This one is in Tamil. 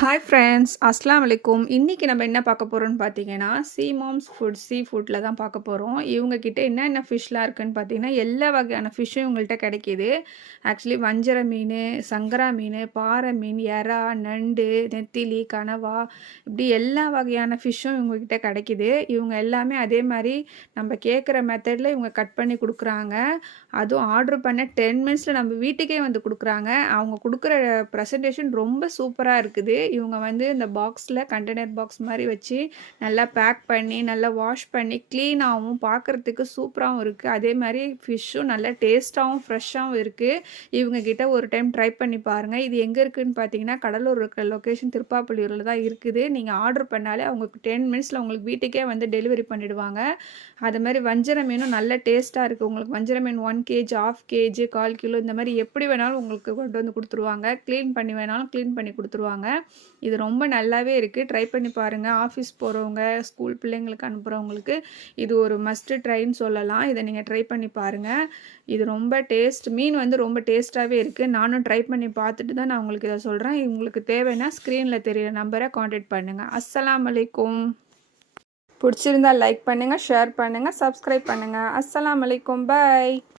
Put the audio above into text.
ஹாய் ஃப்ரெண்ட்ஸ், அஸ்ஸலாமு அலைக்கும். இன்னைக்கு நம்ம என்ன பார்க்க போறோம்னு பார்த்தீங்கன்னா, மாம்ஸ் ஃபுட் சீ ஃபுட்ல தான் பார்க்க போறோம். இவங்க கிட்ட என்னென்ன ஃபிஷ்லாம் இருக்குன்னு பார்த்தீங்கன்னா, எல்லா வகையான ஃபிஷ்ஷும் இவங்கள்ட்ட கிடைக்கிது. ஆக்சுவலி வஞ்சர மீன், சங்கரா மீன், பாறை மீன், எறா, நண்டு, நெத்திலி, கனவா இப்படி எல்லா வகையான ஃபிஷ்ஷும் இவங்ககிட்ட கிடைக்கிது. இவங்க எல்லாமே அதே மாரி நம்ம கேட்குற மெத்தடில் இவங்க கட் பண்ணி கொடுக்குறாங்க. அதுவும் ஆர்டர் பண்ண 10 மினிட்ஸில் நம்ம வீட்டுக்கே வந்து கொடுக்குறாங்க. அவங்க கொடுக்குற ப்ரெசன்டேஷன் ரொம்ப சூப்பராக இருக்குது. இவங்க வந்து இந்த பாக்ஸில் கண்டெய்னர் பாக்ஸ் மாதிரி வச்சு நல்லா பேக் பண்ணி நல்லா வாஷ் பண்ணி க்ளீனாகவும் பார்க்குறதுக்கு சூப்பராகவும் இருக்குது. அதே மாதிரி ஃபிஷ்ஷும் நல்லா டேஸ்ட்டாகவும் ஃப்ரெஷ்ஷாகவும் இருக்குது. இவங்கக்கிட்ட ஒரு டைம் ட்ரை பண்ணி பாருங்கள். இது எங்கே இருக்குதுன்னு பார்த்தீங்கன்னா, கடலூர் இருக்கிற லொக்கேஷன் திருப்பாப்புலியூரில் தான் இருக்குது. நீங்கள் ஆர்டர் பண்ணாலே அவங்களுக்கு 10 மினிட்ஸில் உங்களுக்கு வீட்டுக்கே வந்து டெலிவரி பண்ணிவிடுவாங்க. அது மாதிரி வஞ்சர மீனும் நல்ல டேஸ்ட்டாக இருக்குது. உங்களுக்கு வஞ்சர மீன் 1 கேஜி, 1/2 கேஜி, 1/4 கிலோ இந்த மாதிரி எப்படி வேணாலும் உங்களுக்கு கொண்டு வந்து கொடுத்துருவாங்க. க்ளீன் பண்ணி வேணாலும் க்ளீன் பண்ணி கொடுத்துருவாங்க. இது ரொம்ப நல்லாவே இருக்குது. ட்ரை பண்ணி பாருங்கள். ஆஃபீஸ் போகிறவங்க, ஸ்கூல் பிள்ளைங்களுக்கு அனுப்புகிறவங்களுக்கு இது ஒரு மஸ்ட்டு ட்ரைன்னு சொல்லலாம். இதை நீங்கள் ட்ரை பண்ணி பாருங்கள். இது ரொம்ப மீன் வந்து ரொம்ப டேஸ்ட்டாகவே இருக்குது. நானும் ட்ரை பண்ணி பார்த்துட்டு தான் நான் உங்களுக்கு இதை சொல்கிறேன். உங்களுக்கு தேவைன்னா ஸ்க்ரீனில் தெரியிற நம்பரை காண்டாக்ட் பண்ணுங்கள். அஸ்ஸலாமு அலைக்கும். பிடிச்சிருந்தா லைக் பண்ணுங்கள், ஷேர் பண்ணுங்கள், சப்ஸ்கிரைப் பண்ணுங்கள். அஸ்ஸலாமு அலைக்கும். பாய்.